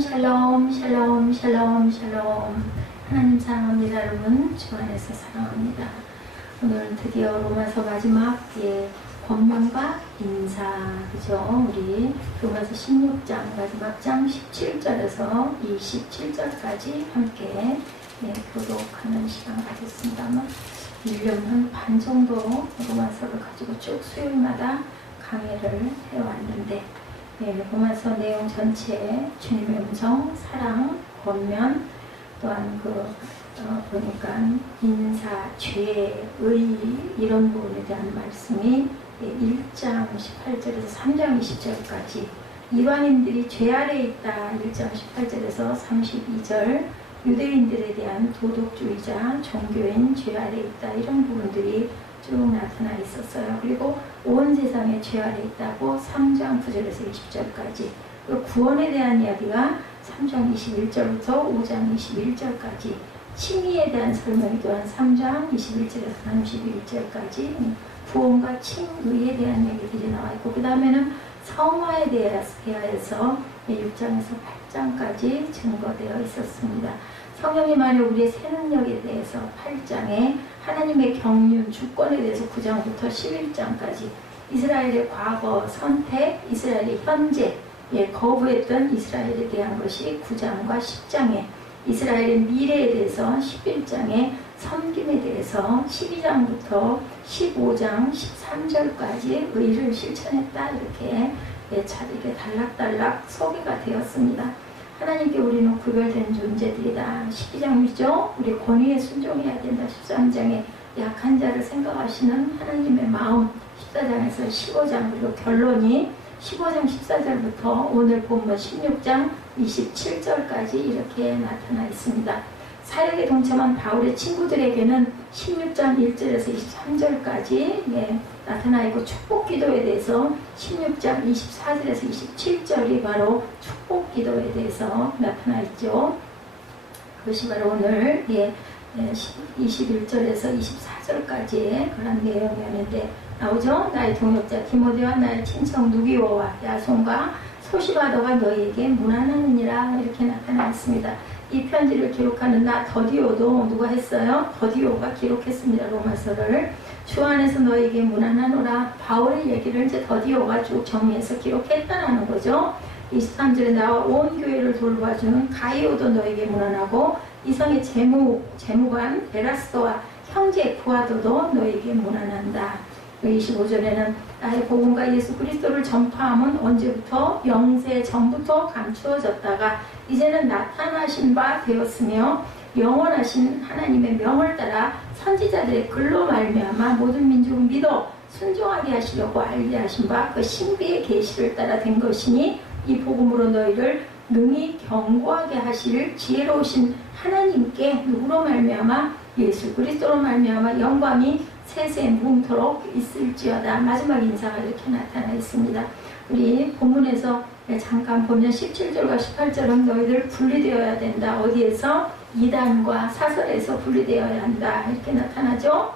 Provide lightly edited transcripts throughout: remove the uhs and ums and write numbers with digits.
샬롬 샬롬 샬롬 샬롬. 하나님 사랑합니다. 여러분 주 안에서 사랑합니다. 오늘은 드디어 로마서 마지막 권면과 인사, 그죠? 우리 로마서 16장 마지막 장 17절에서 27절까지 함께 교독하는 시간 가졌습니다만 1년 한 반 정도 로마서를 가지고 쭉 수요일마다 강의를 해왔는데 로마서 내용 전체에 주님의 음성, 사랑, 권면, 또한 보니까 인사, 죄, 의 이런 부분에 대한 말씀이 1장 18절에서 3장 20절까지 이방인들이 죄 아래에 있다 1장 18절에서 32절 유대인들에 대한 도덕주의자, 종교인 죄 아래에 있다 이런 부분들이 쭉 나타나 있었어요. 그리고 온 세상에 죄 아래에 있다고 3장 9절에서 20절까지 구원에 대한 이야기가 3장 21절부터 5장 21절까지 칭의에 대한 설명이 또한 3장 21절에서 31절까지 구원과 칭의에 대한 얘기들이 나와 있고 그 다음에는 성화에 대하여서 6장에서 8장까지 증거되어 있었습니다. 성령이 만약 우리의 새 능력에 대해서 8장에 하나님의 경륜, 주권에 대해서 9장부터 11장까지 이스라엘의 과거, 선택, 이스라엘의 현재, 거부했던 이스라엘에 대한 것이 9장과 10장에 이스라엘의 미래에 대해서 11장에 섬김에 대해서 12장부터 15장 13절까지 의를 실천했다 이렇게 달락달락 소개가 되었습니다. 하나님께 우리는 구별된 존재들이다. 12장이죠. 우리 권위에 순종해야 된다. 13장에 약한 자를 생각하시는 하나님의 마음 14장에서 15장 그리고 결론이 15장 14절부터 오늘 본문 16장 27절까지 이렇게 나타나 있습니다. 사역에 동참한 바울의 친구들에게는 16장 1절에서 23절까지 나타나 있고 축복 기도에 대해서 16장 24절에서 27절이 바로 축복 기도에 대해서 나타나 있죠. 그것이 바로 오늘 21절에서 24절까지의 그런 내용이었는데 나오죠. 나의 동역자 디모데와 나의 친척 누기오와 야손과 소시바더가 너희에게 문안하느니라 이렇게 나타나 있습니다. 이 편지를 기록하는 나 더디오도 누가 했어요? 더디오가 기록했습니다. 로마서를 주 안에서 너에게 문안하노라. 바울의 얘기를 이제 더디오가 쭉 정리해서 기록했다라는 거죠. 23절에 나와 온 교회를 돌봐주는 가이오도 너에게 문안하고 이성의 재무관 에라스도와 형제 구아도도 너에게 문안한다. 25절에는 나의 복음과 예수 그리스도를 전파함은 언제부터 영세 전부터 감추어졌다가 이제는 나타나신 바 되었으며 영원하신 하나님의 명을 따라 선지자들의 글로 말미암아 모든 민족을 믿어 순종하게 하시려고 알게 하신 바 그 신비의 계시를 따라 된 것이니 이 복음으로 너희를 능히 경고하게 하실 지혜로우신 하나님께 누구로 말미암아 예수 그리스도로 말미암아 영광이 세세 무궁토록 있을지어다. 마지막 인사가 이렇게 나타나 있습니다. 우리 본문에서 잠깐 보면 17절과 18절은 너희들 분리되어야 된다. 어디에서? 이단과 사설에서 분리되어야 한다. 이렇게 나타나죠.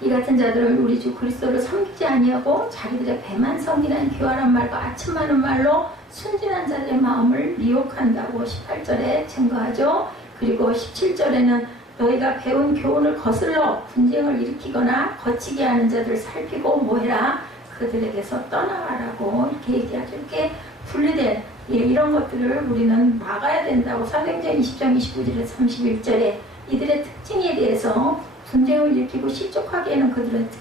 이 같은 자들은 우리 주 그리스도를 섬기지 아니하고 자기들의 배만 섬기는 교활한 말과 아침 많은 말로 순진한 자들의 마음을 미혹한다고 18절에 증거하죠. 그리고 17절에는 너희가 배운 교훈을 거슬러 분쟁을 일으키거나 거치게 하는 자들 살피고 뭐해라? 그들에게서 떠나가라고 이렇게 얘기하죠. 이렇게 분리된 이런 것들을 우리는 막아야 된다고 사도행전 20장 29절에 31절에 이들의 특징에 대해서 분쟁을 일으키고 실족하게 하는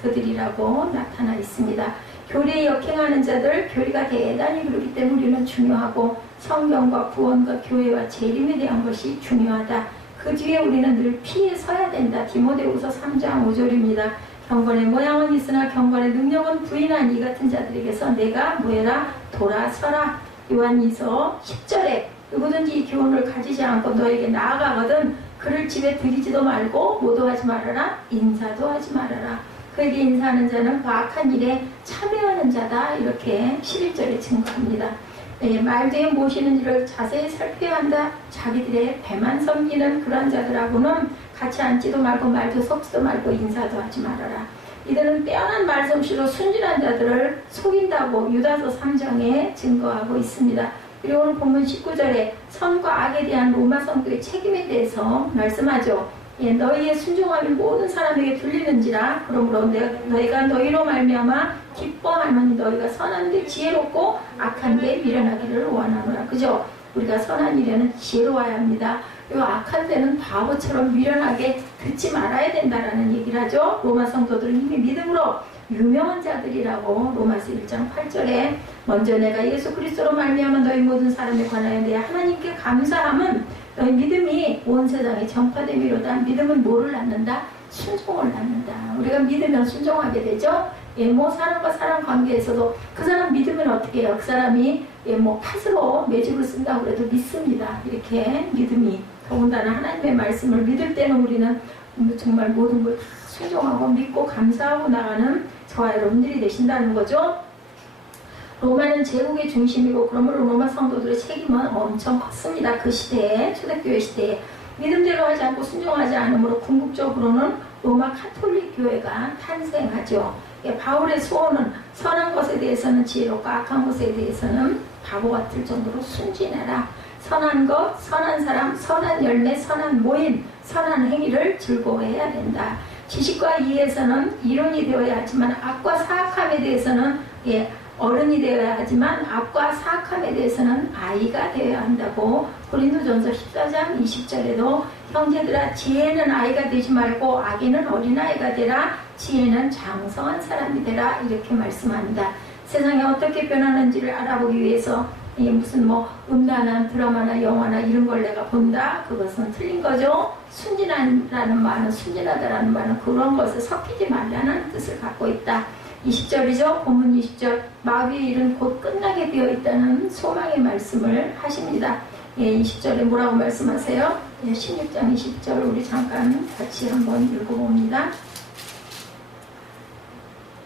그들이라고 나타나 있습니다. 교리에 역행하는 자들, 교리가 대단히 그렇기 때문에 우리는 중요하고 성경과 구원과 교회와 재림에 대한 것이 중요하다. 그 뒤에 우리는 늘 피해 서야 된다. 디모데후서 3장 5절입니다. 경건의 모양은 있으나 경건의 능력은 부인한 이 같은 자들에게서 내가 뭐해라? 돌아서라. 요한이서 10절에 누구든지 이 교훈을 가지지 않고 너에게 나아가거든 그를 집에 들이지도 말고 모도하지 말아라. 인사도 하지 말아라. 그에게 인사하는 자는 그 악한 일에 참여하는 자다. 이렇게 11절에 증거합니다. 말되어 모시는 일을 자세히 살펴야 한다. 자기들의 배만 섬기는 그런 자들하고는 같이 앉지도 말고 말도 섞지도 말고 인사도 하지 말아라. 이들은 빼어난 말솜씨로 순진한 자들을 속인다고 유다서 3장에 증거하고 있습니다. 그리고 오늘 본문 19절에 선과 악에 대한 로마 성도의 책임에 대해서 말씀하죠. 예, 너희의 순종함이 모든 사람에게 들리는지라. 그러므로 너희가 너희로 말미암아 기뻐하노니 너희가 선한 데 지혜롭고 악한 데 미련하기를 원하노라. 그죠? 우리가 선한 일에는 지혜로워야 합니다. 그리고 악한 데는 바보처럼 미련하게 듣지 말아야 된다라는 얘기를 하죠. 로마 성도들은 이미 믿음으로 유명한 자들이라고. 로마서 1장 8절에 먼저 내가 예수 그리스도로 말미암아 너희 모든 사람에 관하여 내 하나님께 감사함은 너희 믿음이 온 세상에 전파됨이로다. 믿음은 뭐를 낳는다? 순종을 낳는다. 우리가 믿으면 순종하게 되죠. 예, 뭐 사람과 사람 관계에서도 그 사람 믿으면 어떻게 해요? 그 사람이 예, 뭐 팥으로 매주를 쓴다고 해도 믿습니다. 이렇게 믿음이. 더군다나 하나님의 말씀을 믿을 때는 우리는 정말 모든 걸 다 순종하고 믿고 감사하고 나가는 저와 여러분들이 되신다는 거죠. 로마는 제국의 중심이고 그러므로 로마 성도들의 책임은 엄청 컸습니다. 그 시대에, 초대교회 시대에. 믿음대로 하지 않고 순종하지 않으므로 궁극적으로는 로마 가톨릭 교회가 탄생하죠. 예, 바울의 소원은 선한 것에 대해서는 지혜롭고 악한 것에 대해서는 바보 같을 정도로 순진해라. 선한 것, 선한 사람, 선한 열매, 선한 모임, 선한 행위를 즐거워해야 된다. 지식과 이해에서는 이론이 되어야 하지만 악과 사악함에 대해서는 예, 어른이 되어야 하지만 악과 사악함에 대해서는 아이가 되어야 한다고. 고린도전서 14장 20절에도 형제들아 지혜는 아이가 되지 말고 악에는 어린아이가 되라. 지혜는 장성한 사람이 되라. 이렇게 말씀합니다. 세상이 어떻게 변하는지를 알아보기 위해서 무슨 뭐 음란한 드라마나 영화나 이런 걸 내가 본다? 그것은 틀린 거죠. 순진하다는 말은 그런 것에 섞이지 말라는 뜻을 갖고 있다. 20절이죠. 본문 20절. 마귀의 일은 곧 끝나게 되어 있다는 소망의 말씀을 하십니다. 예, 20절에 뭐라고 말씀하세요? 예, 16장 20절 우리 잠깐 같이 한번 읽어봅니다.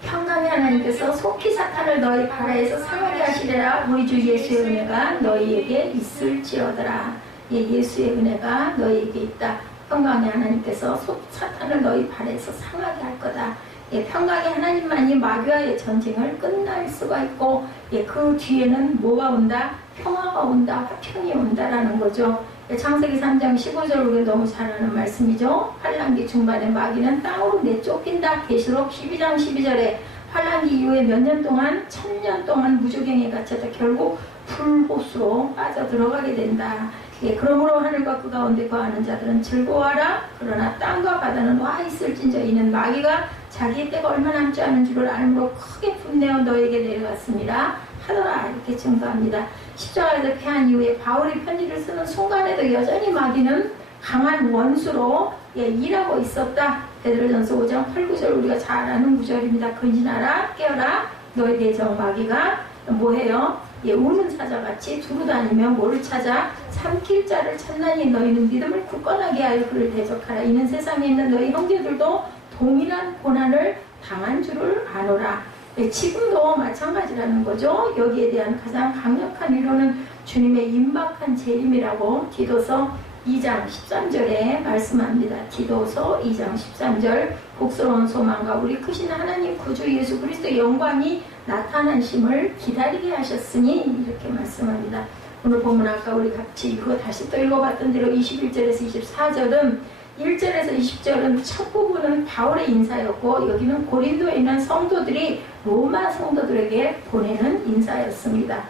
평강의 하나님께서 속히 사탄을 너희 발아에서 상하게 하시리라. 우리 주 예수의 은혜가 너희에게 있을지어더라. 예, 예수의 은혜가 너희에게 있다. 평강의 하나님께서 사탄을 너희 발에서 상하게 할 거다. 예, 평강의 하나님만이 마귀와의 전쟁을 끝날 수가 있고 예, 그 뒤에는 뭐가 온다? 평화가 온다. 화평이 온다라는 거죠. 예, 창세기 3장 15절 우리가 너무 잘 아는 말씀이죠. 환란기 중반에 마귀는 땅으로 내쫓긴다. 계시록 12장 12절에 환란기 이후에 몇 년 동안 1000년 동안 무조경에 갇혔다. 결국 불호수로 빠져들어가게 된다. 예, 그러므로 하늘과 그 가운데 거하는 자들은 즐거워하라. 그러나 땅과 바다는 와 있을진저 이는 마귀가 자기의 때가 얼마 남지 않은 줄을 알므로 크게 분내어 너에게 내려갔습니다. 하더라. 이렇게 증거합니다. 십자가에서 패한 이후에 바울이 편지를 쓰는 순간에도 여전히 마귀는 강한 원수로 예, 일하고 있었다. 베드로전서 5장 8, 9절 우리가 잘 아는 구절입니다. 근신하라 깨어라 너의 대적 마귀가 뭐해요? 예, 우는 사자같이 두루 다니며 뭐를 찾아? 삼킬 자를 찾나니 너희는 믿음을 굳건하게 하여 그를 대적하라. 이는 세상에 있는 너희 형제들도 동일한 고난을 당한 줄을 아노라. 네, 지금도 마찬가지라는 거죠. 여기에 대한 가장 강력한 위로는 주님의 임박한 재림이라고 디도서 2장 13절에 말씀합니다. 디도서 2장 13절 복스러운 소망과 우리 크신 하나님 구주 예수 그리스도의 영광이 나타나심을 기다리게 하셨으니 이렇게 말씀합니다. 오늘 보면 아까 우리 같이 이거 다시 또 읽어봤던 대로 21절에서 24절은 1절에서 20절은 첫 부분은 바울의 인사였고 여기는 고린도에 있는 성도들이 로마 성도들에게 보내는 인사였습니다.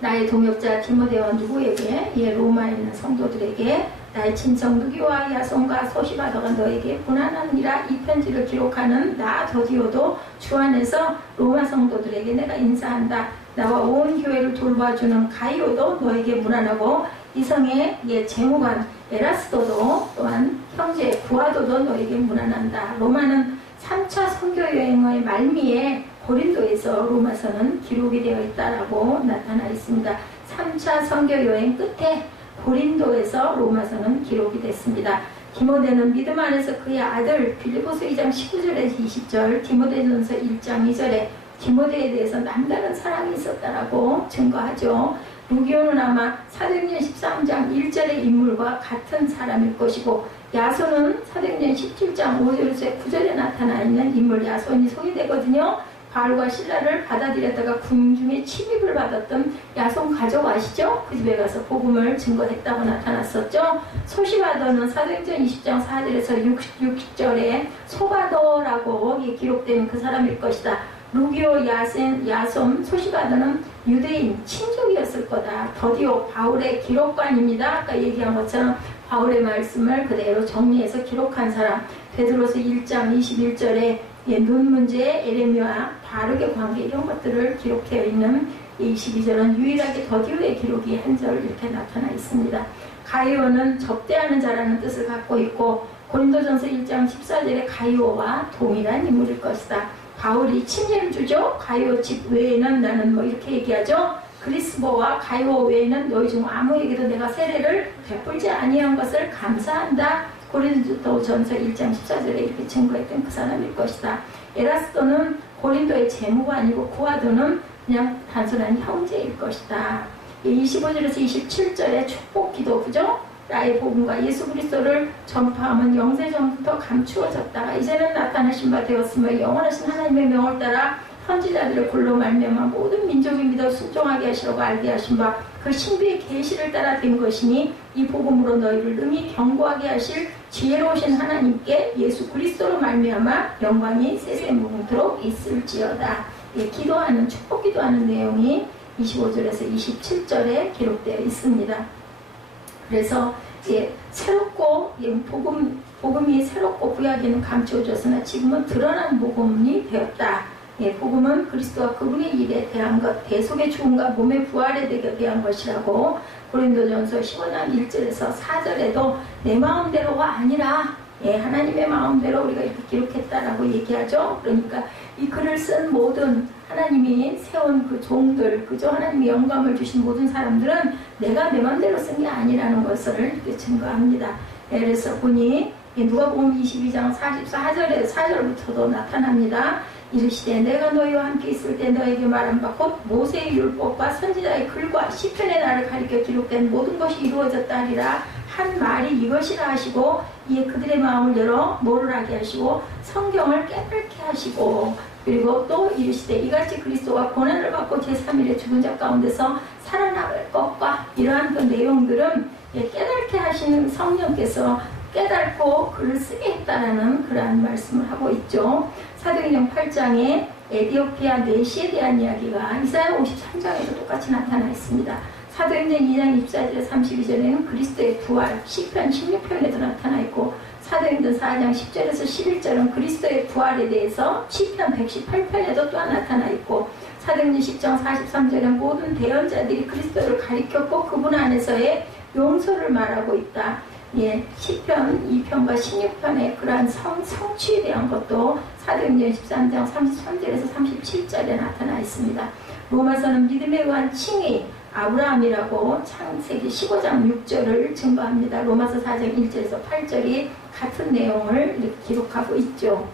나의 동역자 디모데와 누구에게? 예, 로마에 있는 성도들에게 나의 친척 누기와 야손과 소시바더가 너에게 고난하느니라. 이 편지를 기록하는 나 더디오도 주 안에서 로마 성도들에게 내가 인사한다. 나와 온 교회를 돌봐주는 가이오도 너에게 문안하고 이성의 예, 재무관 에라스도도 또한 형제 구아도도 너에게 문안한다. 로마는 3차 선교여행의 말미에 고린도에서 로마서는 기록이 되어 있다라고 나타나 있습니다. 3차 선교여행 끝에 고린도에서 로마서는 기록이 됐습니다. 디모데는 믿음 안에서 그의 아들 빌립보서 2장 19절에서 20절 디모데전서 1장 2절에 디모데에 대해서 남다른 사랑이 있었다라고 증거하죠. 루기오는 아마 사도행전 13장 1절의 인물과 같은 사람일 것이고 야손은 사도행전 17장 5절에서 9절에 나타나 있는 인물 야손이 소개되거든요. 바울과 실라를 받아들였다가 궁중에 침입을 받았던 야손 가족 아시죠? 그 집에 가서 복음을 증거했다고 나타났었죠. 소시바더는 사도행전 20장 4절에서 6절에 소바더라고 기록된 그 사람일 것이다. 루기오, 야손, 소시바더는 유대인 친족이었을 거다. 더디오 바울의 기록관입니다. 아까 얘기한 것처럼 바울의 말씀을 그대로 정리해서 기록한 사람. 베드로서 1장 21절에 눈 문제, 에레미와 바르게 관계 이런 것들을 기록되어 있는 22절은 유일하게 더디오의 기록이 한 절 이렇게 나타나 있습니다. 가이오는 접대하는 자라는 뜻을 갖고 있고 고린도전서 1장 14절에 가이오와 동일한 인물일 것이다. 바울이 침례주죠. 가이오 집 외에는 나는 뭐 이렇게 얘기하죠. 그리스보와 가이오 외에는 너희 중 아무에게도 내가 세례를 베풀지 아니한 것을 감사한다. 고린도전서 1장 14절에 이렇게 증거했던 그 사람일 것이다. 에라스도는 고린도의 재무가 아니고 구하도는 그냥 단순한 형제일 것이다. 25절에서 27절에 축복기도 그죠? 나의 복음과 예수 그리스도를 전파하면 영세전부터 감추어졌다가 이제는 나타나신 바 되었으며 영원하신 하나님의 명을 따라 선지자들의 글로 말미암아 모든 민족이 믿어 순종하게 하시려고 알게 하신 바 그 신비의 계시를 따라 된 것이니 이 복음으로 너희를 능히 경고하게 하실 지혜로우신 하나님께 예수 그리스도로 말미암아 영광이 세세무궁토록 있을지어다. 예, 기도하는 축복 기도하는 내용이 25절에서 27절에 기록되어 있습니다. 그래서 새롭고 복음이 새롭고 구약에는 감추어졌으나 지금은 드러난 복음이 되었다. 복음은 그리스도와 그분의 일에 대한 것, 대속의 죽음과 몸의 부활에 대한 것이라고 고린도전서 15장 1절에서 4절에도 내 마음대로가 아니라 하나님의 마음대로 우리가 이렇게 기록했다라고 얘기하죠. 그러니까 이 글을 쓴 모든 하나님이 세운 그 종들, 그죠? 하나님의 영감을 주신 모든 사람들은 내가 내 마음대로 쓴 게 아니라는 것을 이렇게 증거합니다. 그래서 보니 누가복음 22장 4절부터도 나타납니다. 이르시되 내가 너희와 함께 있을 때 너에게 말한 바 곧 모세의 율법과 선지자의 글과 시편의 나를 가리켜 기록된 모든 것이 이루어졌다 하리라 한 말이 이것이라 하시고 이에 그들의 마음을 열어 모르라게 하시고 성경을 깨닫게 하시고 그리고 또 이르시되 이같이 그리스도가 고난을 받고 제3일에 죽은 자 가운데서 살아날 것과 이러한 그 내용들은 깨닫게 하시는 성령께서 깨닫고 글을 쓰게 했다라는 그러한 말씀을 하고 있죠. 사도행전 8장에 에디오피아 내시에 대한 이야기가 이사야 53장에도 똑같이 나타나 있습니다. 사도행전 2장 24절에 32절에는 그리스도의 부활, 시편 16편에도 나타나 있고 사도행전 4장 10절에서 11절은 그리스도의 부활에 대해서 시편 118편에도 또한 나타나 있고 사도행전 10장 43절에 모든 대언자들이 그리스도를 가리켰고 그분 안에서의 용서를 말하고 있다. 시편 2편과 16편의 그러한 성취에 대한 것도 사도행전 13장 33절에서 37절에 나타나 있습니다. 로마서는 믿음에 의한 칭의 아브라함이라고 창세기 15장 6절을 증거합니다. 로마서 4장 1절에서 8절이 같은 내용을 이렇게 기록하고 있죠.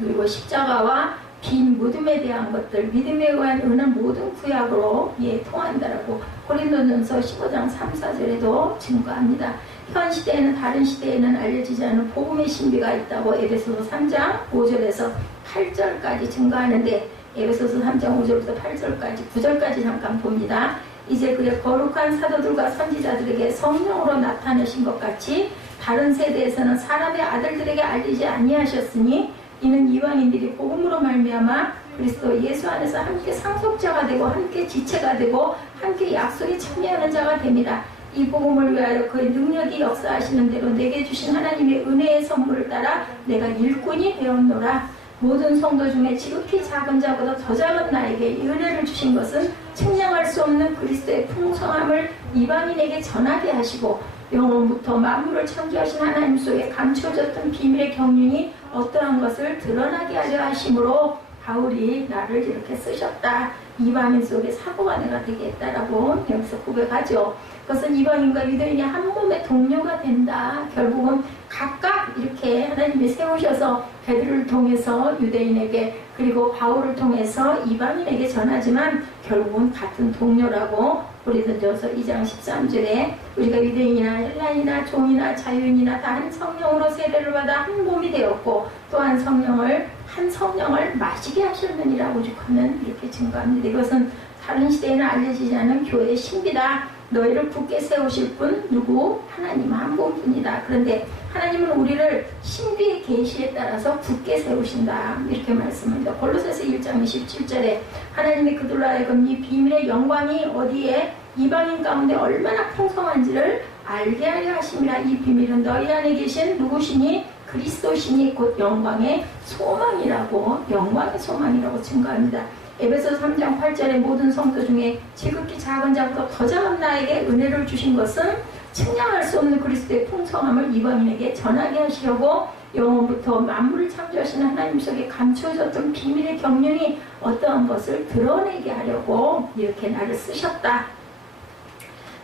그리고 십자가와 빈 무덤에 대한 것들, 믿음에 의한 은은 모든 구약으로 통한다라고 고린도전서 15장 3, 4절에도 증거합니다. 현 시대에는 다른 시대에는 알려지지 않은 복음의 신비가 있다고 에베소서 3장 5절에서 8절까지 증거하는데 에베소서 3장 5절부터 8절까지 9절까지 잠깐 봅니다. 이제 그의 거룩한 사도들과 선지자들에게 성령으로 나타내신 것 같이 다른 세대에서는 사람의 아들들에게 알리지 아니하셨으니 이는 이방인들이 복음으로 말미암아 그리스도 예수 안에서 함께 상속자가 되고 함께 지체가 되고 함께 약속에 참여하는 자가 됩니다. 이 복음을 위하여 그의 능력이 역사하시는 대로 내게 주신 하나님의 은혜의 선물을 따라 내가 일꾼이 되었노라. 모든 성도 중에 지극히 작은 자보다 더 작은 나에게 이 은혜를 주신 것은 측량할 수 없는 그리스도의 풍성함을 이방인에게 전하게 하시고 영원부터 만물을 창조하신 하나님 속에 감추어졌던 비밀의 경륜이 어떠한 것을 드러나게 하려 하심으로 바울이 나를 이렇게 쓰셨다. 이방인 속에 사고가 내가 되게 했다라고 여기서 고백하죠. 그것은 이방인과 유대인이 한 몸의 동료가 된다. 결국은 각각 이렇게 하나님이 세우셔서 베드로를 통해서 유대인에게 그리고 바울을 통해서 이방인에게 전하지만 결국은 같은 동료라고 고린도전서 2장 13절에 우리가 유대인이나 헬라인이나 종이나 자유인이나 다 한 성령으로 세례를 받아 한 몸이 되었고 또한 성령을 한 성령을 마시게 하셨느니라 오죽하면 이렇게 증거합니다. 이것은 다른 시대에는 알려지지 않은 교회의 신비다. 너희를 굳게 세우실 분 누구? 하나님 한 분뿐이다. 그런데 하나님은 우리를 신비의 계시에 따라서 굳게 세우신다. 이렇게 말씀합니다. 골로새서 1장 27절에 하나님이 그들로 하여금 이 비밀의 영광이 어디에 이방인 가운데 얼마나 풍성한지를 알게 하려 하심이라. 이 비밀은 너희 안에 계신 누구시니? 그리스도시니 곧 영광의 소망이라고, 영광의 소망이라고 증거합니다. 에베소 3장 8절에 모든 성도 중에 지극히 작은 자보다 더 작은 나에게 은혜를 주신 것은 측량할 수 없는 그리스도의 풍성함을 이방인에게 전하게 하시려고 영원부터 만물을 창조하시는 하나님 속에 감추어졌던 비밀의 경륜이 어떠한 것을 드러내게 하려고 이렇게 나를 쓰셨다.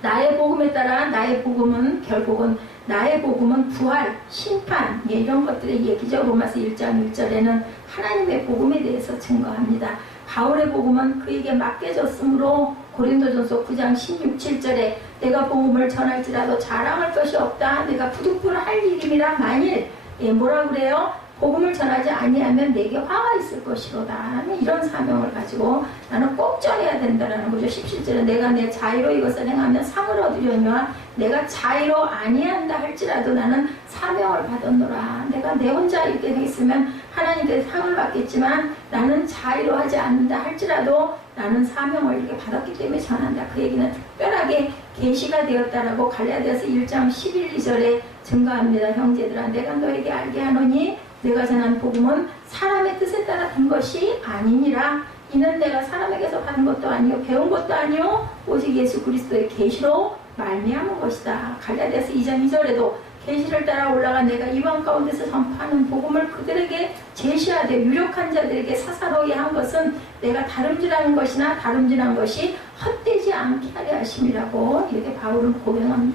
나의 복음에 따라 나의 복음은 결국은 나의 복음은 부활, 심판, 이런 것들의 얘기죠. 로마서 1장 1절에는 하나님의 복음에 대해서 증거합니다. 바울의 복음은 그에게 맡겨졌으므로 고린도전서 9장 16, 7절에 내가 복음을 전할지라도 자랑할 것이 없다. 내가 부득불 할 일임이라. 만일 뭐라 그래요? 복음을 전하지 아니하면 내게 화가 있을 것이로다. 이런 사명을 가지고 나는 꼭 전해야 된다는 거죠. 17절에 내가 내 자의로 이것을 행하면 상을 얻으려니와 내가 자의로 아니한다 할지라도 나는 사명을 받았노라. 내가 내 혼자 이렇게 있으면 하나님께서 상을 받겠지만 나는 자의로 하지 않는다 할지라도 나는 사명을 이렇게 받았기 때문에 전한다. 그 얘기는 특별하게 계시가 되었다라고 갈라디아서 1장 11, 2절에 증거합니다. 형제들아 내가 너에게 알게 하노니 내가 전한 복음은 사람의 뜻에 따라 된 것이 아니니라. 이는 내가 사람에게서 받은 것도 아니요 배운 것도 아니요 오직 예수 그리스도의 계시로 말미암은 것이다. 갈라디아서 2장 2절에도 계시를 따라 올라간 내가 이방 가운데서 전파하는 복음을 그들에게 제시하되 유력한 자들에게 사사로이 한 것은 내가 다름질하는 것이나 다름질한 것이 헛되지 않게 하려 하심이라고 이렇게 바울은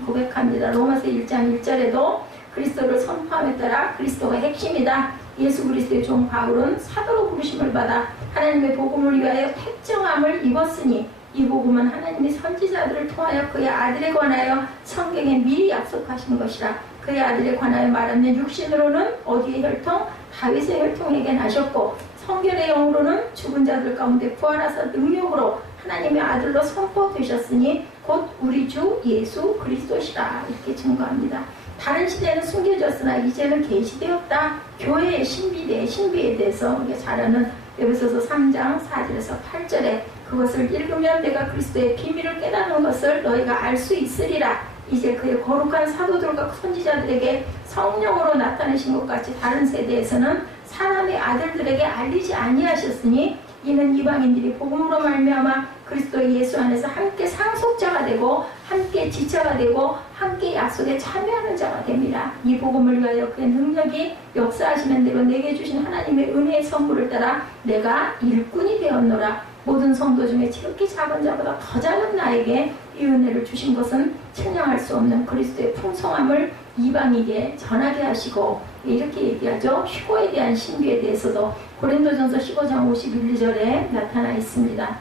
고백합니다. 로마서 1장 1절에도 그리스도를 선포함에 따라 그리스도가 핵심이다. 예수 그리스도의 종 바울은 사도로 부르심을 받아 하나님의 복음을 위하여 택정함을 입었으니 이 복음은 하나님의 선지자들을 통하여 그의 아들에 관하여 성경에 미리 약속하신 것이라. 그의 아들에 관하여 말하면 육신으로는 어디의 혈통? 다윗의 혈통에게 나셨고 성결의 영으로는 죽은 자들 가운데 부활하사 능력으로 하나님의 아들로 선포되셨으니 곧 우리 주 예수 그리스도시라. 이렇게 증거합니다. 다른 시대는 숨겨졌으나 이제는 계시되었다. 교회의 신비에 대해서 우리가 잘 아는 에베소서 3장 4절에서 8절에 그것을 읽으면 내가 그리스도의 비밀을 깨닫는 것을 너희가 알 수 있으리라. 이제 그의 거룩한 사도들과 선지자들에게 성령으로 나타내신 것 같이 다른 세대에서는 사람의 아들들에게 알리지 아니하셨으니 이는 이방인들이 복음으로 말미암아 그리스도 예수 안에서 함께 상속자가 되고 함께 지체가 되고 함께 약속에 참여하는 자가 됩니다. 이 복음을 위하여 그의 능력이 역사하시는 대로 내게 주신 하나님의 은혜의 선물을 따라 내가 일꾼이 되었노라. 모든 성도 중에 지극히 작은 자보다 더 작은 나에게 이 은혜를 주신 것은 측량할 수 없는 그리스도의 풍성함을 이방에게 전하게 하시고 이렇게 얘기하죠. 휴거에 대한 신비에 대해서도 고린도전서 15장 51, 2절에 나타나 있습니다.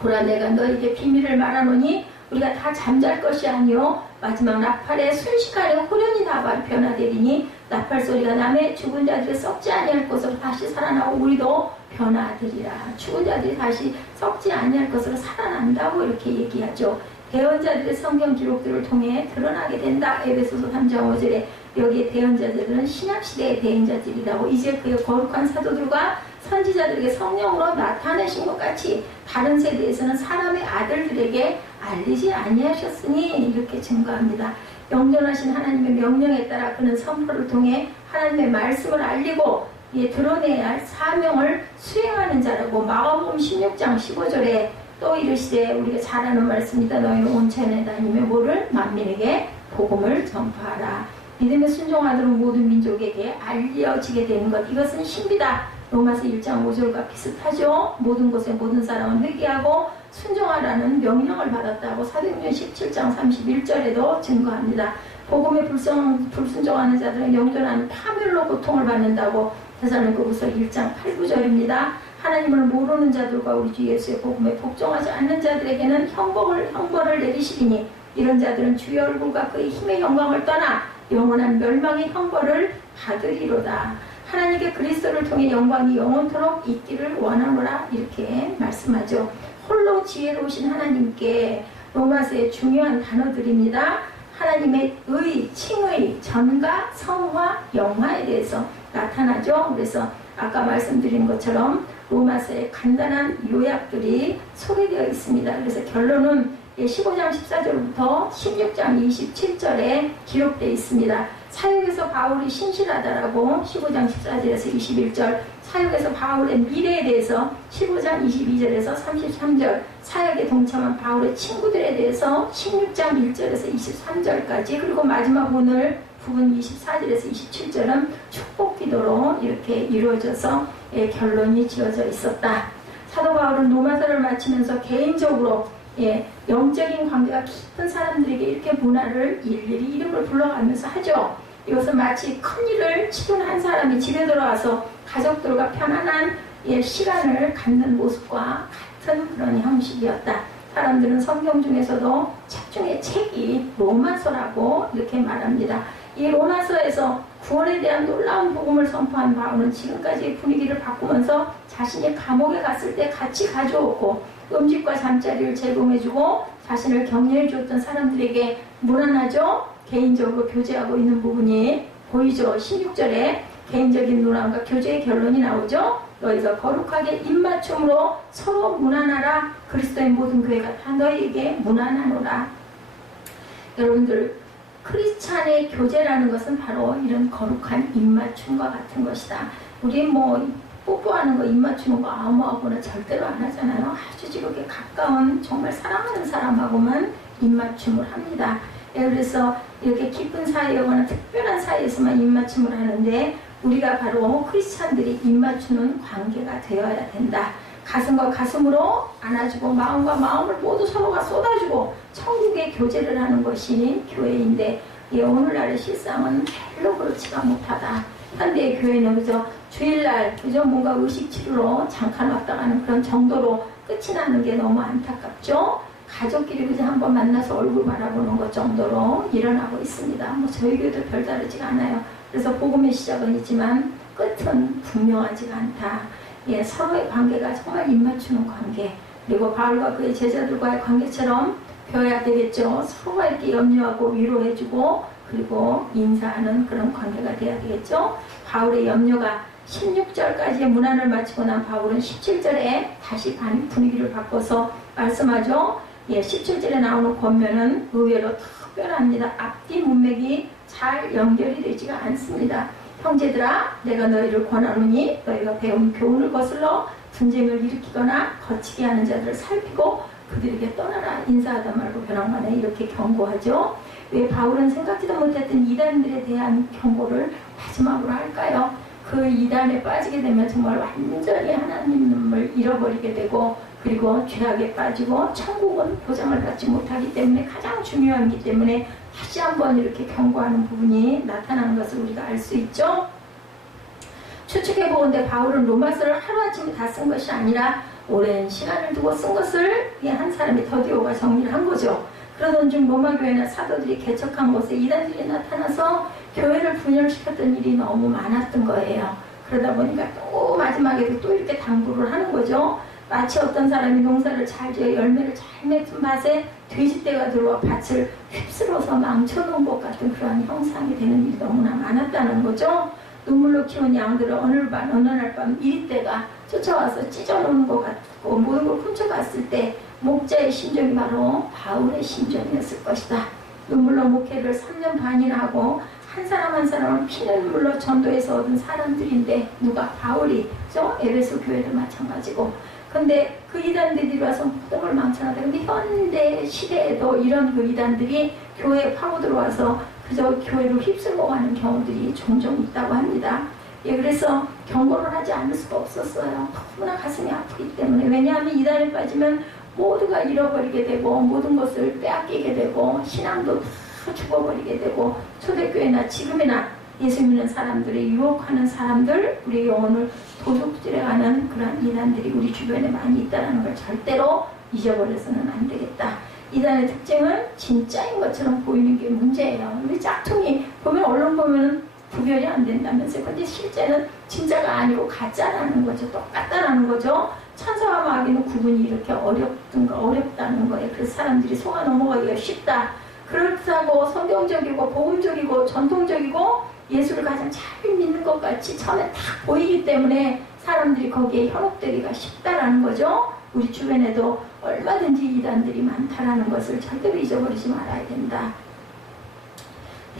보라 내가 너에게 비밀을 말하노니 우리가 다 잠잘 것이 아니요 마지막 나팔에 순식간에 호련히 다 변화되리니 나팔 소리가 남의 죽은 자들이 썩지 아니할 것으로 다시 살아나고 우리도 변화되리라. 죽은 자들이 다시 썩지 아니할 것으로 살아난다고 이렇게 얘기하죠. 대언자들의 성경 기록들을 통해 드러나게 된다. 에베소서 3장 5절에 여기에 대언자들은 신약시대의 대언자들이라고 이제 그의 거룩한 사도들과 선지자들에게 성령으로 나타내신 것 같이 다른 세대에서는 사람의 아들들에게 알리지 아니하셨으니 이렇게 증거합니다. 영존하신 하나님의 명령에 따라 그는 선포를 통해 하나님의 말씀을 알리고 드러내야 할 사명을 수행하는 자라고 마가복음 16장 15절에 또 이르시되 우리가 잘 아는 말씀이다. 너희는 온 천에 다니며 모를 만민에게 복음을 전파하라. 믿음에 순종하는 모든 민족에게 알려지게 되는 것 이것은 신비다. 로마서 1장 5절과 비슷하죠. 모든 곳에 모든 사람은 회개하고 순종하라는 명령을 받았다고 사도행전 17장 31절에도 증거합니다. 복음에 불순종하는 자들은 영존하는 파멸로 고통을 받는다고 데살로니가후서 1장 8, 9절입니다. 하나님을 모르는 자들과 우리 주 예수의 복음에 복종하지 않는 자들에게는 형벌을 내리시리니 이런 자들은 주의 얼굴과 그의 힘의 영광을 떠나 영원한 멸망의 형벌을 받으리로다. 하나님께 그리스도를 통해 영광이 영원토록 있기를 원하노라 이렇게 말씀하죠. 홀로 지혜로우신 하나님께 로마서의 중요한 단어들입니다. 하나님의 의, 칭의, 전가, 성화, 영화에 대해서 나타나죠. 그래서 아까 말씀드린 것처럼 로마서의 간단한 요약들이 소개되어 있습니다. 그래서 결론은 15장 14절부터 16장 27절에 기록되어 있습니다. 사역에서 바울이 신실하다라고 15장 14절에서 21절, 사역에서 바울의 미래에 대해서 15장 22절에서 33절, 사역에 동참한 바울의 친구들에 대해서 16장 1절에서 23절까지, 그리고 마지막 오늘 부분 24절에서 27절은 축복 기도로 이렇게 이루어져서 결론이 지어져 있었다. 사도 바울은 로마서를 마치면서 개인적으로 영적인 관계가 깊은 사람들에게 이렇게 문화를 일일이 이름을 불러가면서 하죠. 이것은 마치 큰일을 치른 한 사람이 집에 들어와서 가족들과 편안한 시간을 갖는 모습과 같은 그런 형식이었다. 사람들은 성경 중에서도 책 중에 책이 로마서라고 이렇게 말합니다. 이 로마서에서 구원에 대한 놀라운 복음을 선포한 바울은 지금까지의 분위기를 바꾸면서 자신이 감옥에 갔을 때 같이 가져오고 음식과 잠자리를 제공해주고 자신을 격려해 주었던 사람들에게 무난하죠? 개인적으로 교제하고 있는 부분이 보이죠. 16절에 개인적인 문안과 교제의 결론이 나오죠. 너희가 거룩하게 입맞춤으로 서로 무난하라. 그리스도의 모든 교회가 다 너희에게 무난하노라. 여러분들, 크리스찬의 교제라는 것은 바로 이런 거룩한 입맞춤과 같은 것이다. 우리 뽀뽀하는 거, 입맞추는 거 아무하고는 절대로 안 하잖아요. 아주 지극히 가까운 정말 사랑하는 사람하고만 입맞춤을 합니다. 그래서 이렇게 깊은 사이거나 특별한 사이에서만 입맞춤을 하는데, 우리가 바로 크리스찬들이 입맞추는 관계가 되어야 된다. 가슴과 가슴으로 안아주고 마음과 마음을 모두 서로가 쏟아주고 천국의 교제를 하는 것이 교회인데, 오늘날의 실상은 별로 그렇지가 못하다. 현대의 교회는 그저 주일날 그저 뭔가 의식치료로 잠깐 왔다 가는 그런 정도로 끝이 나는 게 너무 안타깝죠. 가족끼리 그저 한번 만나서 얼굴 바라보는 것 정도로 일어나고 있습니다. 저희 교회도 별다르지가 않아요. 그래서 복음의 시작은 있지만 끝은 분명하지가 않다. 서로의 관계가 정말 입맞추는 관계, 그리고 바울과 그의 제자들과의 관계처럼 되어야 되겠죠. 서로가 이렇게 염려하고 위로해주고 그리고 인사하는 그런 관계가 되어야 되겠죠. 바울의 염려가 16절까지의 문안을 마치고 난 바울은 17절에 다시 분위기를 바꿔서 말씀하죠. 17절에 나오는 권면은 의외로 특별합니다. 앞뒤 문맥이 잘 연결이 되지가 않습니다. 형제들아, 내가 너희를 권하노니 너희가 배운 교훈을 거슬러 분쟁을 일으키거나 거치게 하는 자들을 살피고 그들에게 떠나라. 인사하다 말고 변함만에 이렇게 경고하죠. 왜 바울은 생각지도 못했던 이단들에 대한 경고를 마지막으로 할까요? 그 이단에 빠지게 되면 정말 완전히 하나님을 잃어버리게 되고, 그리고 죄악에 빠지고 천국은 보장을 받지 못하기 때문에 가장 중요하기 때문에 다시 한번 이렇게 경고하는 부분이 나타나는 것을 우리가 알 수 있죠. 추측해보건대 바울은 로마서를 하루아침에 다 쓴 것이 아니라 오랜 시간을 두고 쓴 것을 한 사람이 더디오가 정리를 한 거죠. 그러던 중 로마 교회나 사도들이 개척한 곳에 이단들이 나타나서 교회를 분열시켰던 일이 너무 많았던 거예요. 그러다 보니까 또 마지막에도 또 이렇게 당부를 하는 거죠. 마치 어떤 사람이 농사를 잘 지어 열매를 잘 맺은 밭에 돼지떼가 들어와 밭을 휩쓸어서 망쳐놓은 것 같은 그런 형상이 되는 일이 너무나 많았다는 거죠. 눈물로 키운 양들을 어느 날 밤 이리떼가 쫓아와서 찢어놓는 것 같고, 모든 걸 훔쳐갔을 때 목자의 심정이 바로 바울의 심정이었을 것이다. 눈물로 목회를 3년 반이나 하고 한 사람 한 사람을 피눈물로 전도해서 얻은 사람들인데 누가 바울이죠? 에베소 교회도 마찬가지고. 근데 그 이단들이 와서 모든 걸 망쳐놨다. 근데 현대 시대에도 이런 그 이단들이 교회에 파고 들어와서 그저 교회로 휩쓸고 가는 경우들이 종종 있다고 합니다. 그래서 경고를 하지 않을 수가 없었어요. 너무나 가슴이 아프기 때문에. 왜냐하면 이단에 빠지면 모두가 잃어버리게 되고 모든 것을 빼앗기게 되고 신앙도 다 죽어버리게 되고, 초대교회나 지금이나 예수 믿는 사람들을 유혹하는 사람들, 우리 영혼을 도둑질해가는 그런 이단들이 우리 주변에 많이 있다는 걸 절대로 잊어버려서는 안 되겠다. 이단의 특징은 진짜인 것처럼 보이는 게 문제예요. 우리 짝퉁이 보면, 언론 보면 구별이 안 된다면서요. 근데 실제는 진짜가 아니고 가짜라는 거죠. 똑같다라는 거죠. 천사와 마귀는 구분이 이렇게 어렵다는 거예요. 그래서 사람들이 속아 넘어가기가 쉽다. 그렇다고 성경적이고 복음적이고 전통적이고 예수를 가장 잘 믿는 것 같이 처음에 딱 보이기 때문에 사람들이 거기에 현혹되기가 쉽다라는 거죠. 우리 주변에도 얼마든지 이단들이 많다라는 것을 절대로 잊어버리지 말아야 된다.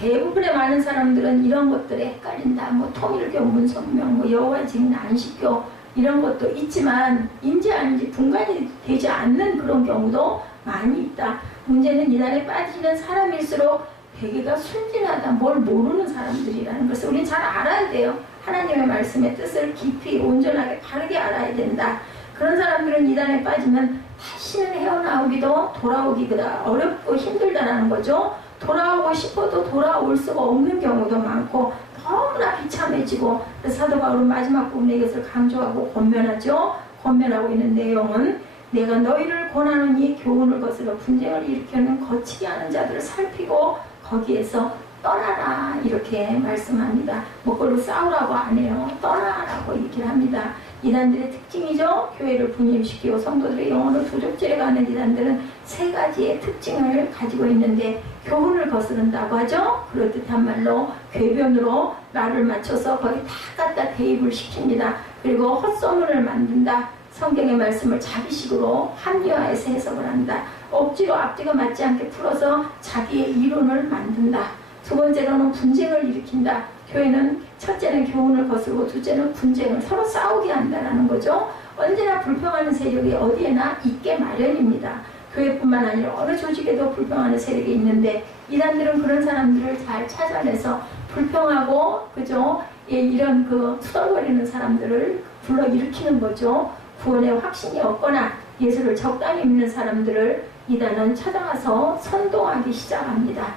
대부분의 많은 사람들은 이런 것들에 헷갈린다. 뭐 통일교, 문성명, 뭐 여호와 증인, 안식교 이런 것도 있지만 인지 아닌지 분간이 되지 않는 그런 경우도 많이 있다. 문제는 이단에 빠지는 사람일수록 대개가 순진하다, 뭘 모르는 사람들이라는 것을 우리는 잘 알아야 돼요. 하나님의 말씀의 뜻을 깊이 온전하게 바르게 알아야 된다. 그런 사람들은 이단에 빠지면 다시는 헤어나오기도 돌아오기가 어렵고 힘들다라는 거죠. 돌아오고 싶어도 돌아올 수가 없는 경우도 많고 너무나 비참해지고, 사도 바울은 마지막 부분에 이것을 강조하고 권면하죠. 권면하고 있는 내용은 내가 너희를 권하노니 교훈을 거스러 분쟁을 일으키는 거치게 하는 자들을 살피고 거기에서 떠나라 이렇게 말씀합니다. 그걸로 싸우라고 안 해요. 떠나라고 얘기를 합니다. 이단들의 특징이죠. 교회를 분열시키고 성도들의 영혼을 부족질해 가는 이단들은 세 가지의 특징을 가지고 있는데, 교훈을 거스른다고 하죠. 그럴듯한 말로 궤변으로 말을 맞춰서 거의 다 갖다 대입을 시킵니다. 그리고 헛소문을 만든다. 성경의 말씀을 자기식으로 합리화해서 해석을 한다. 억지로 앞뒤가 맞지 않게 풀어서 자기의 이론을 만든다. 두 번째로는 분쟁을 일으킨다. 교회는 첫째는 교훈을 거스르고 둘째는 분쟁을 서로 싸우게 한다는 거죠. 언제나 불평하는 세력이 어디에나 있게 마련입니다. 교회뿐만 아니라 어느 조직에도 불평하는 세력이 있는데 이단들은 그런 사람들을 잘 찾아내서 불평하고 그죠? 예, 이런 투덜거리는 사람들을 불러일으키는 거죠. 구원의 확신이 없거나 예수를 적당히 믿는 사람들을 이단은 찾아가서 선동하기 시작합니다.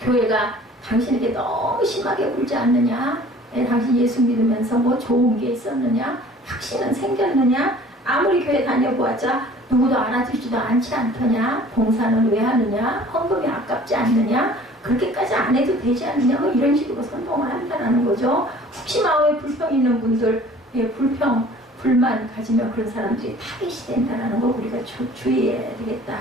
교회가 당신에게 너무 심하게 굴지 않느냐? 당신 예수 믿으면서 뭐 좋은 게 있었느냐? 확신은 생겼느냐? 아무리 교회 다녀보았자 누구도 알아주지도 않지 않더냐? 봉사는 왜 하느냐? 헌금이 아깝지 않느냐? 그렇게까지 안 해도 되지 않느냐? 뭐 이런 식으로 선동을 한다는 거죠. 혹시 마음에 불평이 있는 분들, 불만 가지면 그런 사람들이 타깃이 된다는 거 우리가 주의해야 되겠다.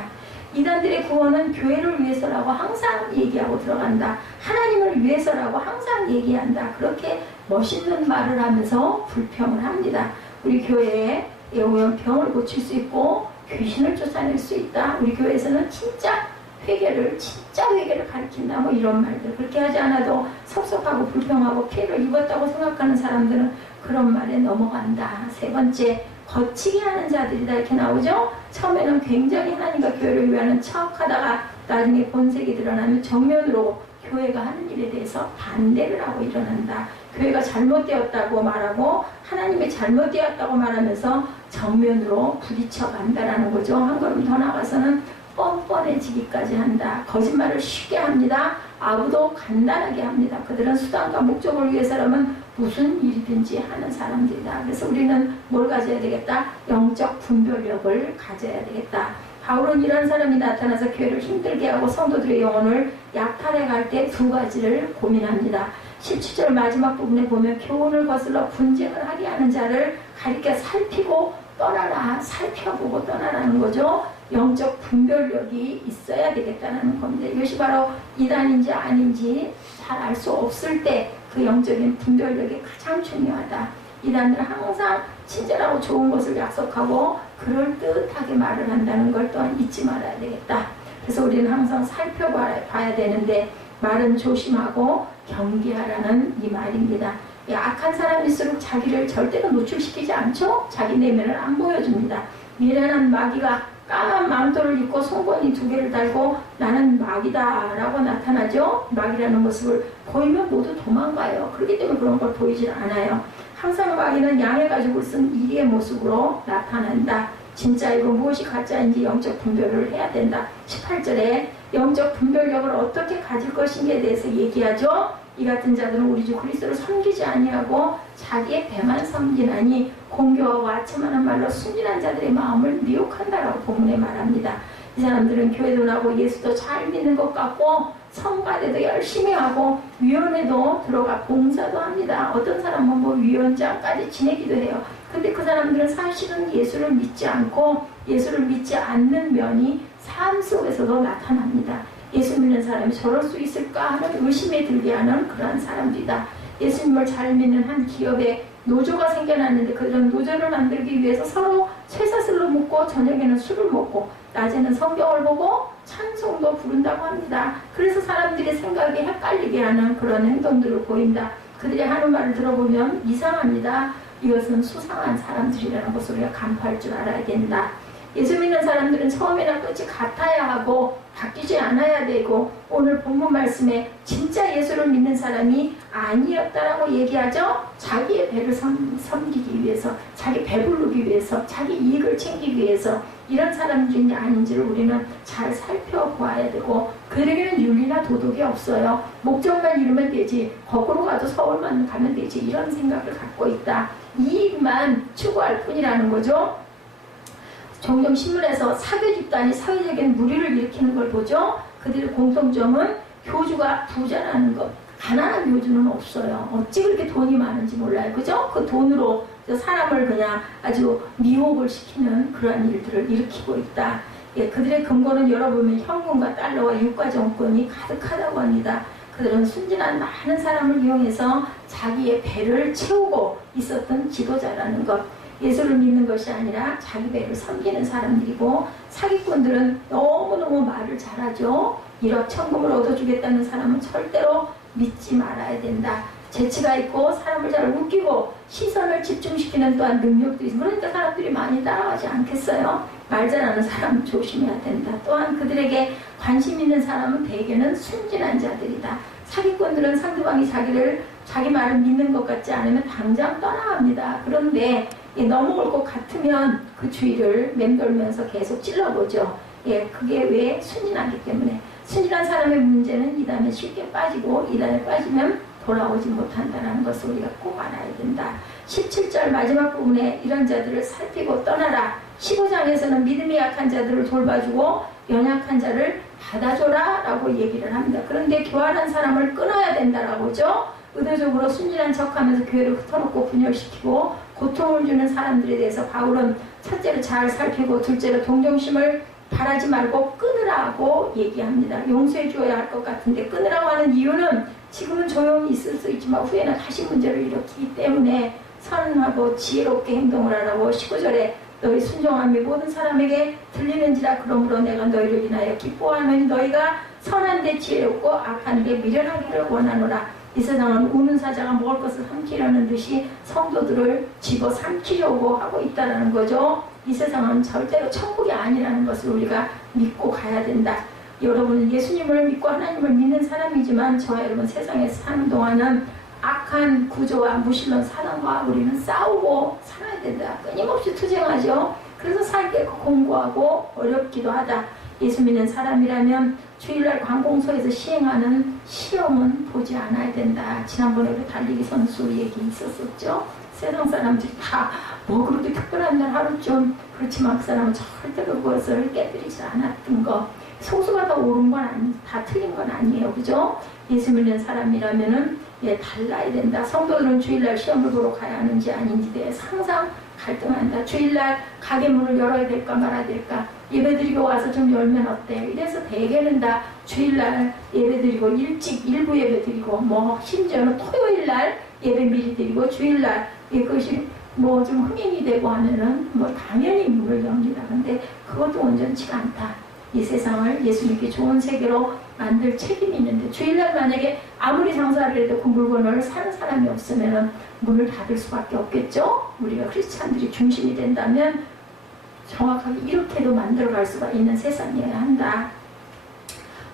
이단들의 구원은 교회를 위해서라고 항상 얘기하고 들어간다. 하나님을 위해서라고 항상 얘기한다. 그렇게 멋있는 말을 하면서 불평을 합니다. 우리 교회에 오면 병을 고칠 수 있고 귀신을 쫓아낼 수 있다. 우리 교회에서는 진짜 회개를 가르친다. 뭐 이런 말들. 그렇게 하지 않아도 섭섭하고 불평하고 피해를 입었다고 생각하는 사람들은 그런 말에 넘어간다. 세 번째, 거치게 하는 자들이다 이렇게 나오죠. 처음에는 굉장히 하나님과 교회를 위하는 척하다가 나중에 본색이 드러나면 정면으로 교회가 하는 일에 대해서 반대를 하고 일어난다. 교회가 잘못되었다고 말하고 하나님이 잘못되었다고 말하면서 정면으로 부딪혀 간다라는 거죠. 한 걸음 더 나가서는 뻔뻔해지기까지 한다. 거짓말을 쉽게 합니다. 아부도 간단하게 합니다. 그들은 수단과 목적을 위해서라면 무슨 일이든지 하는 사람들이다. 그래서 우리는 뭘 가져야 되겠다? 영적 분별력을 가져야 되겠다. 바울은 이런 사람이 나타나서 교회를 힘들게 하고 성도들의 영혼을 약탈해 갈 때 두 가지를 고민합니다. 17절 마지막 부분에 보면 교훈을 거슬러 분쟁을 하게 하는 자를 가리켜 살피고 떠나라. 살펴보고 떠나라는 거죠. 영적 분별력이 있어야 되겠다는 겁니다. 이것이 바로 이단인지 아닌지 잘 알 수 없을 때 그 영적인 분별력이 가장 중요하다. 이단은 항상 친절하고 좋은 것을 약속하고 그럴듯하게 말을 한다는 걸 또한 잊지 말아야 되겠다. 그래서 우리는 항상 살펴봐야 되는데 말은 조심하고 경계하라는 이 말입니다. 악한 사람일수록 자기를 절대로 노출시키지 않죠? 자기 내면을 안 보여줍니다. 미련한 마귀가 까만 망토를 입고 송곳니 2개를 달고 나는 마귀다 라고 나타나죠. 마귀라는 모습을 보이면 모두 도망가요. 그렇기 때문에 그런 걸 보이질 않아요. 항상 마귀는 양의 가죽을 쓴 이리의 모습으로 나타난다. 진짜이고 무엇이 가짜인지 영적 분별을 해야 된다. 18절에 영적 분별력을 어떻게 가질 것인지에 대해서 얘기하죠. 이 같은 자들은 우리 주 그리스도를 섬기지 아니하고 자기의 배만 섬기나니 공교하고 아첨하는 말로 순진한 자들의 마음을 미혹한다라고 본문에 말합니다. 이 사람들은 교회도 나고 예수도 잘 믿는 것 같고 성가대도 열심히 하고 위원회도 들어가 봉사도 합니다. 어떤 사람은 뭐 위원장까지 지내기도 해요. 근데 그 사람들은 사실은 예수를 믿지 않고 예수를 믿지 않는 면이 삶 속에서도 나타납니다. 예수 믿는 사람이 저럴 수 있을까 하는 의심에 들게 하는 그러한 사람들이다. 예수님을 잘 믿는 한 기업에 노조가 생겨났는데 그런 노조를 만들기 위해서 서로 쇠사슬로 묶고 저녁에는 술을 먹고 낮에는 성경을 보고 찬송도 부른다고 합니다. 그래서 사람들의 생각이 헷갈리게 하는 그런 행동들을 보인다. 그들이 하는 말을 들어보면 이상합니다. 이것은 수상한 사람들이라는 것을 우리가 간파할 줄 알아야 된다. 예수 믿는 사람들은 처음이나 끝이 같아야 하고 바뀌지 않아야 되고 오늘 본문 말씀에 진짜 예수를 믿는 사람이 아니었다라고 얘기하죠. 자기의 배를 섬기기 위해서, 자기 배부르기 위해서, 자기 이익을 챙기기 위해서 이런 사람들인지 아닌지를 우리는 잘 살펴보아야 되고 그들에게는 윤리나 도덕이 없어요. 목적만 이루면 되지, 거꾸로 가도 서울만 가면 되지, 이런 생각을 갖고 있다. 이익만 추구할 뿐이라는 거죠. 종종 신문에서 사교 집단이 사회적인 무리를 일으키는 걸 보죠. 그들의 공통점은 교주가 부자라는 것. 가난한 교주는 없어요. 어찌 그렇게 돈이 많은지 몰라요. 그죠? 그 돈으로 사람을 그냥 아주 미혹을 시키는 그러한 일들을 일으키고 있다. 예, 그들의 근거는 열어보면 현금과 달러와 유가 정권이 가득하다고 합니다. 그들은 순진한 많은 사람을 이용해서 자기의 배를 채우고 있었던 지도자라는 것. 예수를 믿는 것이 아니라 자기 배를 섬기는 사람들이고 사기꾼들은 너무너무 말을 잘하죠. 1억 천금을 얻어주겠다는 사람은 절대로 믿지 말아야 된다. 재치가 있고 사람을 잘 웃기고 시선을 집중시키는 또한 능력도 있습니다. 그러니까 사람들이 많이 따라가지 않겠어요. 말 잘하는 사람은 조심해야 된다. 또한 그들에게 관심 있는 사람은 대개는 순진한 자들이다. 사기꾼들은 상대방이 자기 말을 믿는 것 같지 않으면 당장 떠나갑니다. 그런데 넘어올 것 같으면 그 주위를 맴돌면서 계속 찔러보죠. 예, 그게 왜 순진하기 때문에. 순진한 사람의 문제는 이단에 쉽게 빠지고 이단에 빠지면 돌아오지 못한다는 것을 우리가 꼭 알아야 된다. 17절 마지막 부분에 이런 자들을 살피고 떠나라. 15장에서는 믿음이 약한 자들을 돌봐주고 연약한 자를 받아줘라 라고 얘기를 합니다. 그런데 교활한 사람을 끊어야 된다라고 하죠. 의도적으로 순진한 척하면서 교회를 흩어놓고 분열시키고 고통을 주는 사람들에 대해서 바울은 첫째로 잘 살피고 둘째로 동정심을 바라지 말고 끊으라고 얘기합니다. 용서해 주어야 할 것 같은데 끊으라고 하는 이유는 지금은 조용히 있을 수 있지만 후에는 다시 문제를 일으키기 때문에 선하고 지혜롭게 행동을 하라고 19절에 너희 순종함이 모든 사람에게 들리는지라. 그러므로 내가 너희를 인하여 기뻐하는 너희가 선한데 지혜롭고 악한데 미련하기를 원하노라. 이 세상은 우는 사자가 먹을 것을 삼키려는 듯이 성도들을 집어 삼키려고 하고 있다는 거죠. 이 세상은 절대로 천국이 아니라는 것을 우리가 믿고 가야 된다. 여러분은 예수님을 믿고 하나님을 믿는 사람이지만 저와 여러분 세상에서 사는 동안은 악한 구조와 무신론 사단과 우리는 싸우고 살아야 된다. 끊임없이 투쟁하죠. 그래서 살게 공고하고 어렵기도 하다. 예수 믿는 사람이라면 주일날 관공서에서 시행하는 시험은 보지 않아야 된다. 지난번에도 달리기 선수 얘기 있었었죠. 세상 사람들이 다 뭐 그렇게 특별한 날 하루쯤, 그렇지만 그 사람은 절대 그것을 깨뜨리지 않았던 거. 소수가 다 옳은 건 아니, 다 틀린 건 아니에요. 그죠? 예수 믿는 사람이라면은 달라야 된다. 성도들은 주일날 시험을 보러 가야 하는지 아닌지 대해서 항상 갈등한다. 주일날 가게 문을 열어야 될까 말아야 될까. 예배드리고 와서 좀 열면 어때요? 이래서 대개는 다 주일날 예배드리고 일찍 일부 예배드리고 뭐 심지어는 토요일날 예배 미리 드리고 주일날 이것이 뭐 좀 흥행이 되고 하면은 뭐 당연히 문을 엽니다. 근데 그것도 온전치가 않다. 이 세상을 예수님께 좋은 세계로 만들 책임이 있는데 주일날 만약에 아무리 장사를 해도 그 물건을 사는 사람이 없으면 문을 닫을 수밖에 없겠죠. 우리가 크리스찬들이 중심이 된다면 정확하게 이렇게도 만들어갈 수가 있는 세상이어야 한다.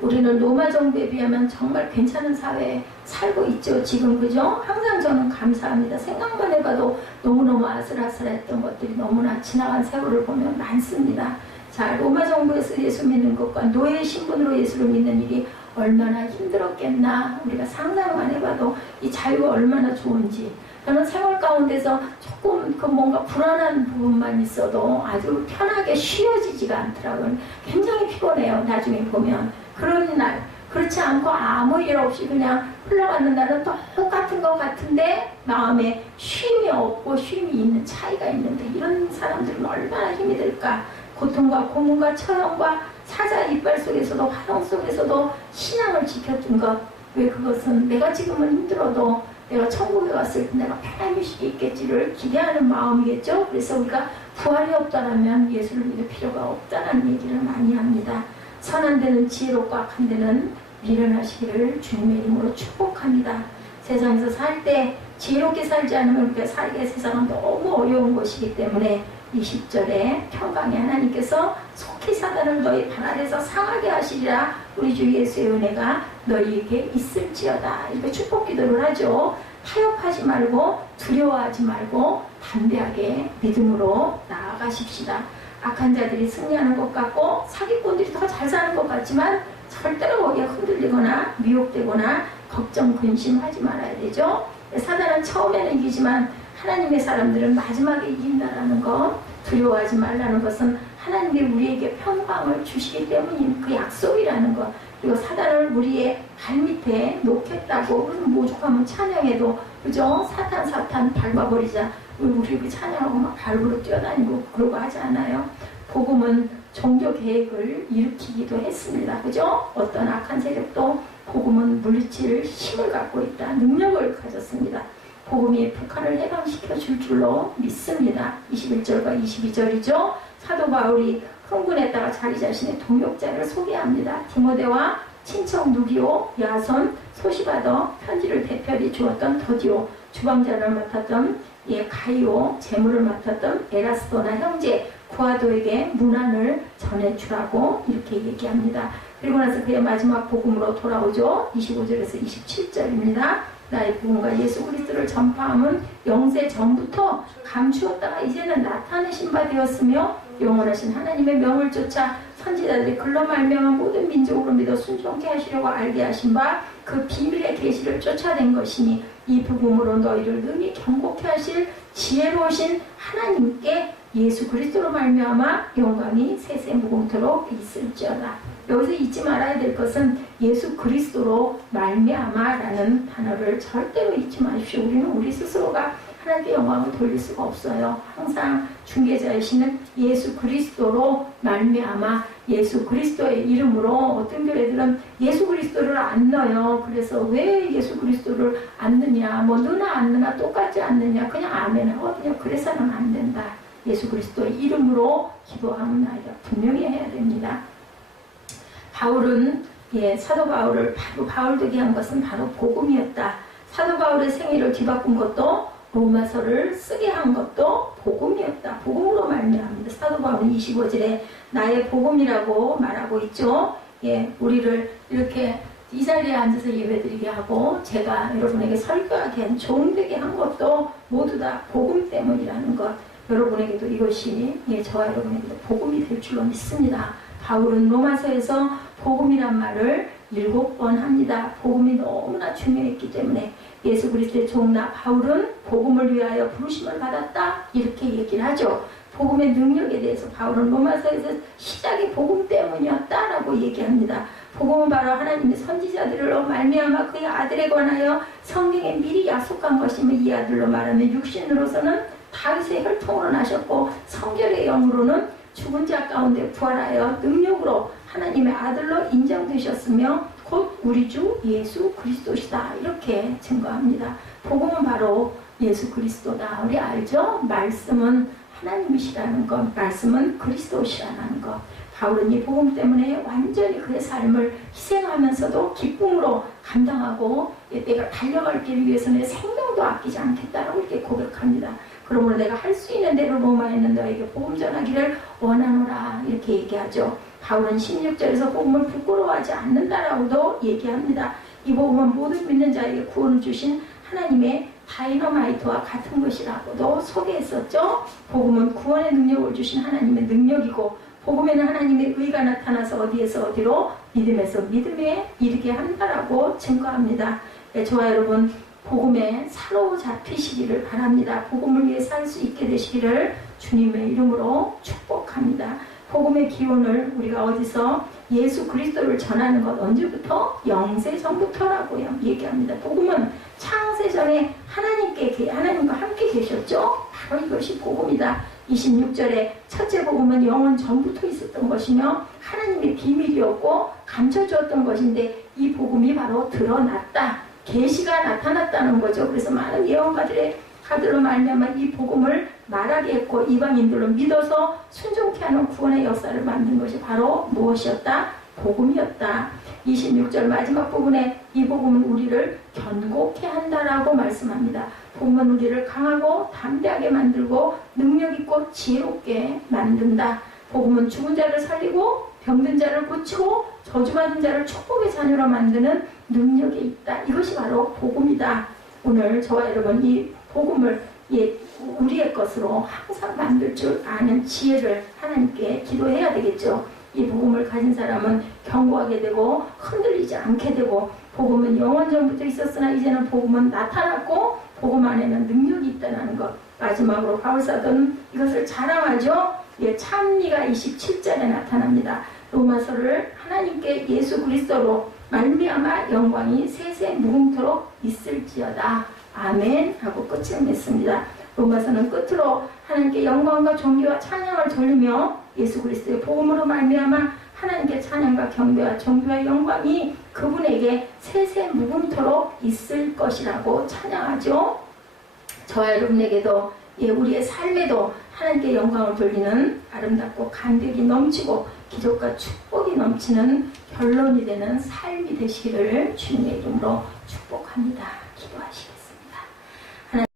우리는 로마 정부에 비하면 정말 괜찮은 사회에 살고 있죠. 지금 그죠? 항상 저는 감사합니다. 생각만 해봐도 너무너무 아슬아슬했던 것들이 너무나 지나간 세월을 보면 많습니다. 자, 로마 정부에서 예수 믿는 것과 노예 신분으로 예수를 믿는 일이 얼마나 힘들었겠나. 우리가 상상만 해봐도 이 자유가 얼마나 좋은지. 저는 생활 가운데서 조금 그 뭔가 불안한 부분만 있어도 아주 편하게 쉬어지지가 않더라고요. 굉장히 피곤해요. 나중에 보면. 그런 날, 그렇지 않고 아무 일 없이 그냥 흘러가는 날은 똑같은 것 같은데 마음에 쉼이 없고 쉼이 있는 차이가 있는데, 이런 사람들은 얼마나 힘이 들까. 고통과 고문과 처형과 사자 이빨 속에서도 화형 속에서도 신앙을 지켜준 것. 왜 그것은 내가 지금은 힘들어도 내가 천국에 갔을 때 내가 편안히 쉴 수 있겠지를 기대하는 마음이겠죠. 그래서 우리가 부활이 없다라면 예수를 믿을 필요가 없다는 얘기를 많이 합니다. 선한 데는 지혜롭고 악한 데는 미련하시기를 주님의 이름으로 축복합니다. 세상에서 살 때 지혜롭게 살지 않으면 우리가 살게 세상은 너무 어려운 것이기 때문에 20절에 평강의 하나님께서 속히 사단을 너희 발 아래서 상하게 하시리라. 우리 주 예수의 은혜가 너희에게 있을지어다. 이렇게 축복 기도를 하죠. 타협하지 말고 두려워하지 말고 담대하게 믿음으로 나아가십시다. 악한 자들이 승리하는 것 같고 사기꾼들이 더 잘 사는 것 같지만 절대로 거기에 흔들리거나 미혹되거나 걱정 근심하지 말아야 되죠. 사단은 처음에는 이기지만 하나님의 사람들은 마지막에 이긴다라는 것. 두려워하지 말라는 것은 하나님이 우리에게 평강을 주시기 때문인 그 약속이라는 것. 그리고 사단을 우리의 발밑에 놓겠다고 모죽하면 찬양해도, 그죠? 사탄 밟아버리자. 우리 그 찬양하고 막 발부로 뛰어다니고 그러고 하지 않아요? 복음은 종교 계획을 일으키기도 했습니다. 그죠? 어떤 악한 세력도 복음은 물리칠 힘을 갖고 있다. 능력을 가졌습니다. 복음이 북한을 해방시켜 줄 줄로 믿습니다. 21절과 22절이죠. 사도 바울이 흥분했다가 자기 자신의 동역자를 소개합니다. 디모데와 친척 누기오, 야손, 소시바더, 편지를 대표히 주었던 더디오, 주방장을 맡았던 가이오, 재물을 맡았던 에라스도나 형제, 구아도에게 문안을 전해주라고 이렇게 얘기합니다. 그리고 나서 그의 마지막 복음으로 돌아오죠. 25절에서 27절입니다. 나의 복음과 예수 그리스도를 전파함은 영세 전부터 감추었다가 이제는 나타내신 바 되었으며 영원하신 하나님의 명을 쫓아 선지자들이 글로 말미암아 모든 민족으로 믿어 순종케 하시려고 알게 하신 바 그 비밀의 계시를 쫓아낸 것이니 이 복음으로 너희를 능히 경고케 하실 지혜로우신 하나님께 예수 그리스도로 말미암아 영광이 세세 무궁토록 있을지어다. 여기서 잊지 말아야 될 것은 예수 그리스도로 말미암아라는 단어를 절대로 잊지 마십시오. 우리는 우리 스스로가 하나님께 영광을 돌릴 수가 없어요. 항상 중개자이시는 예수 그리스도로 말미암아, 예수 그리스도의 이름으로. 어떤 교회들은 예수 그리스도를 안 넣어요. 그래서 왜 예수 그리스도를 안 넣냐, 뭐 넣으나 안 넣으나 똑같지 않느냐, 그냥 아멘 하거든요. 그래서는 안 된다. 예수 그리스도의 이름으로 기도하는 아이가 분명히 해야 됩니다. 바울은 사도 바울을 바울되게 한 것은 바로 복음이었다. 사도 바울의 생애를 뒤바꾼 것도, 로마서를 쓰게 한 것도 복음이었다. 복음으로 말미암습니다. 사도 바울은 25절에 나의 복음이라고 말하고 있죠. 우리를 이렇게 이 자리에 앉아서 예배드리게 하고 제가 여러분에게 설교하게 한, 종되게 한 것도 모두 다 복음 때문이라는 것. 여러분에게도 이것이 저와 여러분에게도 복음이 될 줄로 믿습니다. 바울은 로마서에서 복음이란 말을 7번 합니다. 복음이 너무나 중요했기 때문에 예수 그리스도의 종나 바울은 복음을 위하여 부르심을 받았다, 이렇게 얘기를 하죠. 복음의 능력에 대해서 바울은 로마서에서 시작이 복음 때문이었다라고 얘기합니다. 복음은 바로 하나님의 선지자들로 말미암아 그의 아들에 관하여 성경에 미리 약속한 것이며, 이 아들로 말하면 육신으로서는 다윗의 혈통으로 나셨고 성결의 영으로는 죽은 자 가운데 부활하여 능력으로 하나님의 아들로 인정되셨으며 곧 우리 주 예수 그리스도시다, 이렇게 증거합니다. 복음은 바로 예수 그리스도다. 우리 알죠? 말씀은 하나님이시라는 것, 말씀은 그리스도시라는 것. 바울은 이 복음 때문에 완전히 그의 삶을 희생하면서도 기쁨으로 감당하고, 내가 달려갈 길을 위해서 내 생명도 아끼지 않겠다라고 이렇게 고백합니다. 그러므로 내가 할 수 있는 대로 로마에 있는 너에게 복음 전하기를 원하노라, 이렇게 얘기하죠. 바울은 16절에서 복음을 부끄러워하지 않는다라고도 얘기합니다. 이 복음은 모든 믿는 자에게 구원을 주신 하나님의 다이너마이트와 같은 것이라고도 소개했었죠. 복음은 구원의 능력을 주신 하나님의 능력이고, 복음에는 하나님의 의가 나타나서 어디에서 어디로, 믿음에서 믿음에 이르게 한다라고 증거합니다. 저와 여러분, 복음에 사로잡히시기를 바랍니다. 복음을 위해 살 수 있게 되시기를 주님의 이름으로 축복합니다. 복음의 기원을 우리가 어디서 예수 그리스도를 전하는 것 언제부터? 영세 전부터라고 얘기합니다. 복음은 창세 전에 하나님과 함께 계셨죠? 바로 이것이 복음이다. 26절에 첫째 복음은 영원 전부터 있었던 것이며 하나님의 비밀이었고 감춰주었던 것인데 이 복음이 바로 드러났다. 계시가 나타났다는 거죠. 그래서 많은 예언가들로 말미암아 이 복음을 말하게 했고 이방인들로 믿어서 순종케 하는 구원의 역사를 만든 것이 바로 무엇이었다? 복음이었다. 26절 마지막 부분에 이 복음은 우리를 견고케 한다라고 말씀합니다. 복음은 우리를 강하고 담대하게 만들고 능력있고 지혜롭게 만든다. 복음은 죽은 자를 살리고 병든 자를 고치고 저주받은 자를 축복의 자녀로 만드는 능력이 있다. 이것이 바로 복음이다. 오늘 저와 여러분 이 복음을 우리의 것으로 항상 만들 줄 아는 지혜를 하나님께 기도해야 되겠죠. 이 복음을 가진 사람은 견고하게 되고 흔들리지 않게 되고 복음은 영원 전부터 있었으나 이제는 복음은 나타났고 복음 안에는 능력이 있다는 것. 마지막으로 바울사도는 이것을 자랑하죠. 찬미가 27절에 나타납니다. 로마서를 하나님께 예수 그리스도로 말미암아 영광이 세세 무궁토록 있을지어다. 아멘 하고 끝을 맺습니다. 로마서는 끝으로 하나님께 영광과 존귀와 찬양을 돌리며 예수 그리스도의 복음으로 말미암아 하나님께 찬양과 경배와 존귀와 영광이 그분에게 세세 무궁토록 있을 것이라고 찬양하죠. 저와 여러분에게도 우리의 삶에도 하나님께 영광을 돌리는 아름답고 간격이 넘치고 기적과 축복이 넘치는 결론이 되는 삶이 되시기를 주님의 이름으로 축복합니다. 기도하시겠습니다.